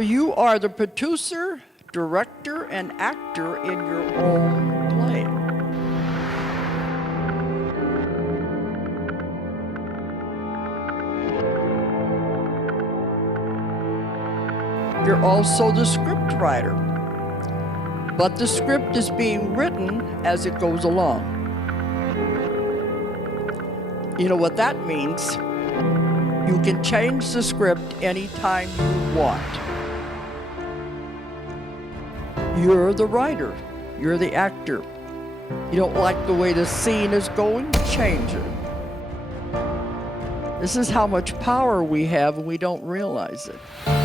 You are the producer, director, and actor in your own play. You're also the script writer, but the script is being written as it goes along. You know what that means? You can change the script anytime you want. You're the writer. You're the actor. You don't like the way the scene is going? Change it. This is how much power we have and we don't realize it.